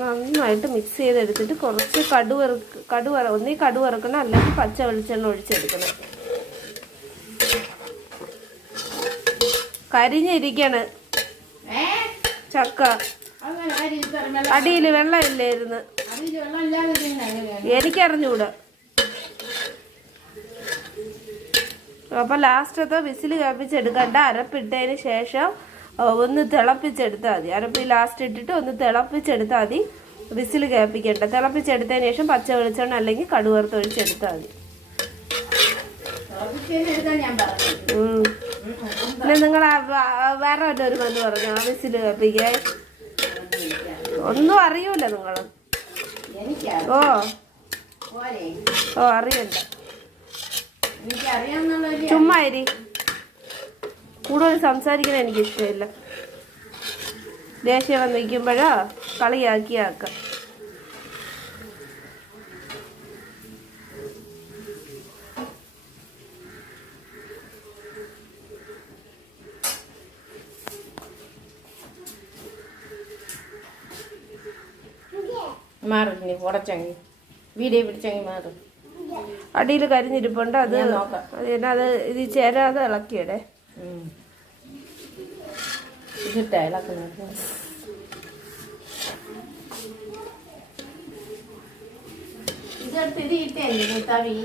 നന്നായിട്ട് മിക്സ് ചെയ്തെടുത്തിട്ട് കുറച്ച് ഒന്നീ കടുക് വറുക്കണം, അല്ലെങ്കിൽ പച്ച വെളിച്ചെണ്ണ ഒഴിച്ചെടുക്കണം. കരിഞ്ഞിരിക്കണ് ചക്ക. അടിയിൽ വെള്ളം ഇല്ലായിരുന്നു, എനിക്കറിഞ്ഞൂടാ. അപ്പൊ ലാസ്റ്റത്തെ വിസിൽ കേൾപ്പിച്ചെടുക്കണ്ട, അരപ്പിട്ടതിന് ശേഷം ഒന്ന് തിളപ്പിച്ചെടുത്താൽ മതി. അരപ്പി ലാസ്റ്റ് ഇട്ടിട്ട് ഒന്ന് തിളപ്പിച്ചെടുത്താൽ മതി, വിസിൽ കേൾപ്പിക്കണ്ട. തിളപ്പിച്ചെടുത്തതിന് ശേഷം പച്ച വെളിച്ചെണ്ണ അല്ലെങ്കിൽ കടുക് വറുത്ത് ഒഴിച്ചെടുത്താൽ മതി. പിന്നെ നിങ്ങൾ വേറെ ഒരു വന്ന് പറഞ്ഞു ആ വിസിൽ കേൾപ്പിക്കാൻ ഒന്നും അറിയൂല നിങ്ങൾ. ഓ അറിയണ്ട, ചുമ്മാ ഇരി. കൂടുതൽ സംസാരിക്കണ എനിക്കിഷ്ടമില്ല. ദേഷ്യം വന്ന് നിൽക്കുമ്പോഴോ കളിയാക്കിയാക്കാം. മാറി ഉടച്ചെങ്കിൽ വീഡിയോ പിടിച്ചെങ്കിൽ മാറും. അടിയിൽ കരിഞ്ഞിരിപ്പുണ്ട്, അത് അത് ഇത് ചേരാതെ ഇളക്കിയടേ. ഇതിട്ട ഇളക്കുന്നത് ഇതെടുത്ത് ഇത് ഇട്ടേ തവി.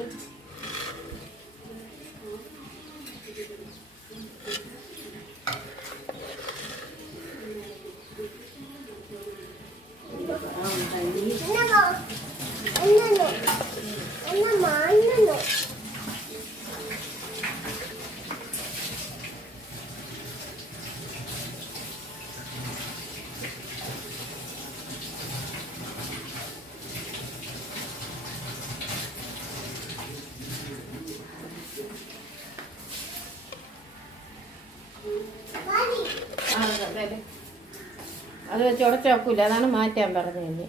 അത് വെച്ച് ഉടച്ചു വെക്കൂല, അതാണ് മാറ്റാൻ പറഞ്ഞത്.